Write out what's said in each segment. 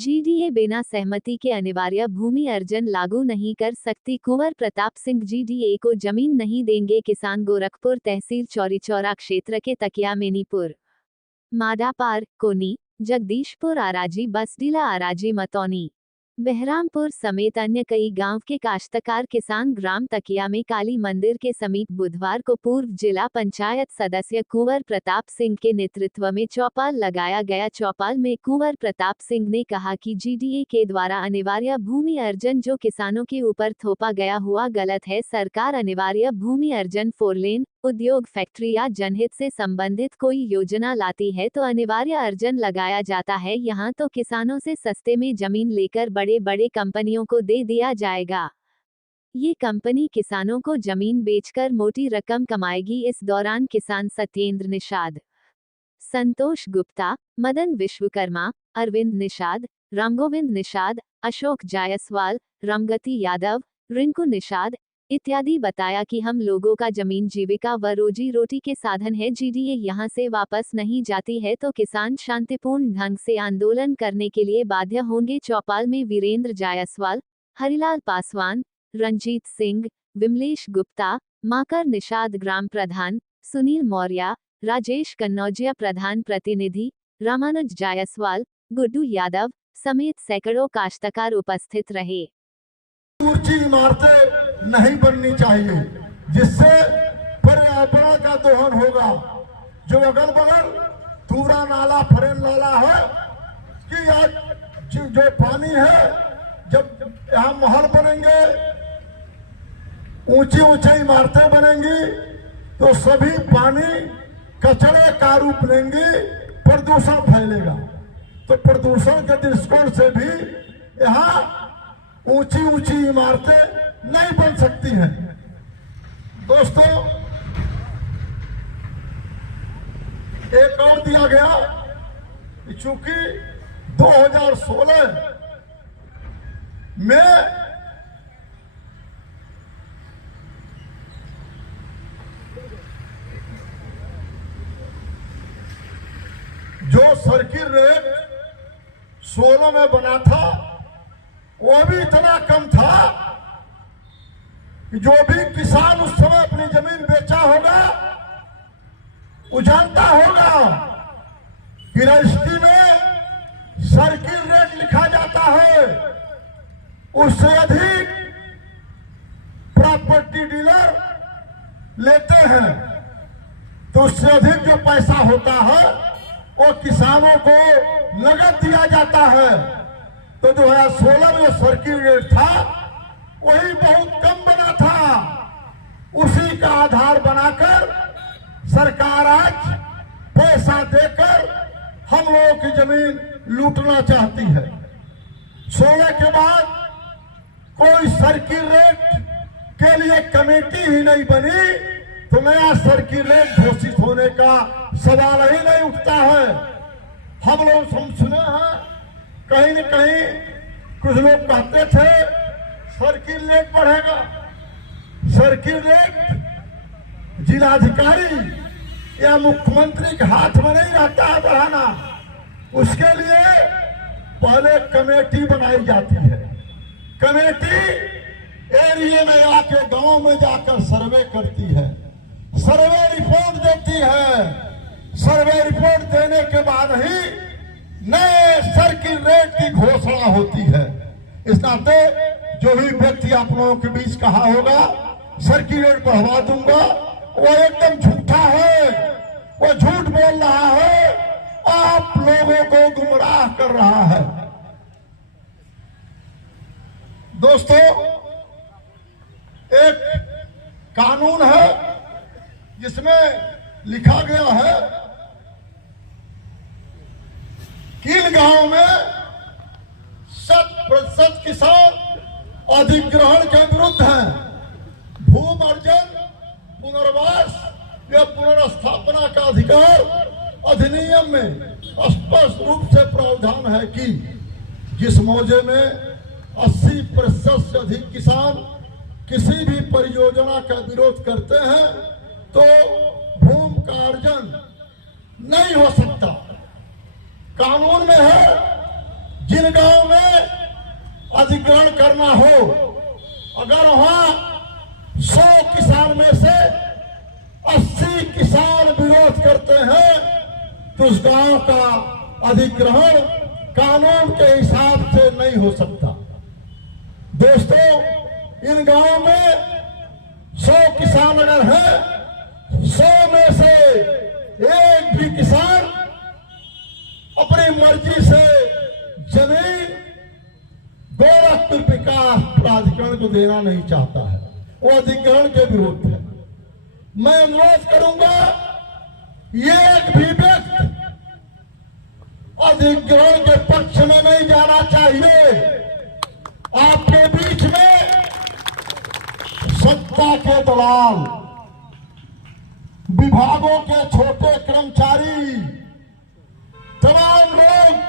GDA बिना सहमति के अनिवार्य भूमि अर्जन लागू नहीं कर सकती। कुंवर प्रताप सिंह जीडीए को जमीन नहीं देंगे किसान। गोरखपुर तहसील चौरीचौरा क्षेत्र के तकिया मेनीपुर, मादापार, कोनी, जगदीशपुर आराजी, बसडीला आराजी, मतौनी, बहरामपुर समेत अन्य कई गांव के काश्तकार किसान ग्राम तकिया में काली मंदिर के समीप बुधवार को पूर्व जिला पंचायत सदस्य कुंवर प्रताप सिंह के नेतृत्व में चौपाल लगाया गया। चौपाल में कुंवर प्रताप सिंह ने कहा कि जीडीए के द्वारा अनिवार्य भूमि अर्जन जो किसानों के ऊपर थोपा गया हुआ गलत है। सरकार अनिवार्य भूमि अर्जन 4 लेन, उद्योग, फैक्ट्री या जनहित से संबंधित कोई योजना लाती है तो अनिवार्य अर्जन लगाया जाता है। यहाँ तो किसानों से सस्ते में जमीन लेकर बड़े बड़े कंपनियों को दे दिया जाएगा। ये कंपनी किसानों को जमीन बेचकर मोटी रकम कमाएगी। इस दौरान किसान सत्येंद्र निषाद, संतोष गुप्ता, मदन विश्वकर्मा, अरविंद निषाद, रामगोविंद निषाद, अशोक जायसवाल, रामगति यादव, रिंकू निषाद इत्यादि बताया कि हम लोगों का जमीन जीविका व रोजी रोटी के साधन है। जीडीए यहाँ से वापस नहीं जाती है तो किसान शांतिपूर्ण ढंग से आंदोलन करने के लिए बाध्य होंगे। चौपाल में वीरेंद्र जायसवाल, हरिलाल पासवान, रंजीत सिंह, विमलेश गुप्ता, माकर निषाद ग्राम प्रधान, सुनील मौर्य, राजेश कन्नौजिया प्रधान प्रतिनिधि, रामानुज जायसवाल, गुड्डू यादव समेत सैकड़ों काश्तकार उपस्थित रहे। ऊंची इमारतें नहीं बननी चाहिए जिससे पर्यावरण का दोहन होगा। जो अगल बगल तूरा नाला, फरेन नाला है कि आज जो पानी है, जब यहाँ महल बनेंगे, ऊंची ऊंची इमारतें बनेंगी तो सभी पानी कचरे का रूप लेंगी, प्रदूषण फैलेगा। तो प्रदूषण के दृष्टिकोण से भी यहाँ ऊंची ऊंची इमारतें नहीं बन सकती हैं। दोस्तों, एक और दिया गया कि चूंकि 2016 में जो सर्किल रेट 16 में बना था वो भी इतना कम था कि जो भी किसान उस समय अपनी जमीन बेचा होगा वो जानता होगा कि रजिस्ट्री में सर्किल रेट लिखा जाता है, उससे अधिक प्रॉपर्टी डीलर लेते हैं। तो उससे अधिक जो पैसा होता है वो किसानों को नगद दिया जाता है। तो 2016 में जो सर्किल रेट था वही बहुत कम बना था। उसी का आधार बनाकर सरकार आज पैसा देकर हम लोगों की जमीन लूटना चाहती है। 16 के बाद कोई सर्किल रेट के लिए कमेटी ही नहीं बनी तो नया सर्किल रेट घोषित होने का सवाल ही नहीं उठता है। हम लोग सुने हैं कहीं न कहीं कुछ लोग कहते थे सर्किल रेट बढ़ेगा। सर्किल रेट जिलाधिकारी या मुख्यमंत्री के हाथ में नहीं रहता है बढ़ाना, उसके लिए पहले कमेटी बनाई जाती है। कमेटी एरिया में आके गांव में जाकर सर्वे करती है, सर्वे रिपोर्ट देती है। सर्वे रिपोर्ट देने के बाद ही नए सर्किल रेट की घोषणा होती है। इस नाते जो भी व्यक्ति आप लोगों के बीच कहा होगा सर्किल रेट बढ़वा दूंगा, वो एकदम झूठा है, वो झूठ बोल रहा है, आप लोगों को गुमराह कर रहा है। दोस्तों, एक कानून है जिसमें लिखा गया है किन गांव में 100% किसान अधिग्रहण के विरुद्ध हैं। भूमि अर्जन, पुनर्वास या पुनर्स्थापना का अधिकार अधिनियम में स्पष्ट रूप से प्रावधान है कि जिस मौजे में 80% से अधिक किसान किसी भी परियोजना का विरोध करते हैं तो भूमि का अर्जन नहीं हो सकता। कानून में है जिन गांव में अधिग्रहण करना हो, अगर वहां 100 किसान में से 80 किसान विरोध करते हैं तो उस गांव का अधिग्रहण कानून के हिसाब से नहीं हो सकता। दोस्तों, इन गांवों में 100 किसान अगर है, 100 में से एक भी किसान अपनी मर्जी से जमीन गोरखपुर विकास प्राधिकरण को देना नहीं चाहता है, वो अधिग्रहण के विरुद्ध है। मैं अनुरोध करूंगा, एक भी व्यक्ति अधिग्रहण के पक्ष में नहीं जाना चाहिए। आपके बीच में सत्ता के दलाल, विभागों के छोटे कर्मचारी, तमाम लोग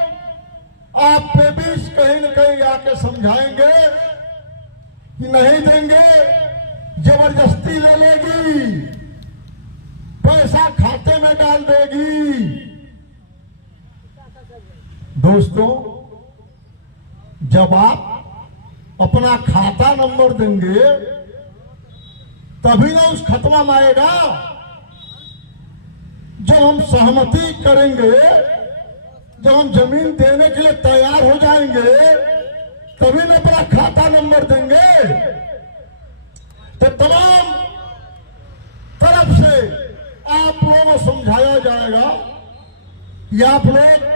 आपके बीच कहीं न कहीं आके समझाएंगे कि नहीं देंगे, जबरदस्ती ले लेगी, पैसा खाते में डाल देगी। दोस्तों, जब आप अपना खाता नंबर देंगे तभी ना उस खत्म आएगा। जब हम सहमति करेंगे, जब हम जमीन देने के लिए तैयार हो जाएंगे तभी ना अपना खाता नंबर देंगे। तो तमाम तरफ से आप लोगों को समझाया जाएगा कि आप लोग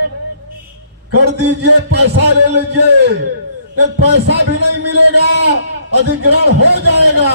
कर दीजिए, पैसा ले लीजिए, पैसा भी नहीं मिलेगा, अधिग्रहण हो जाएगा।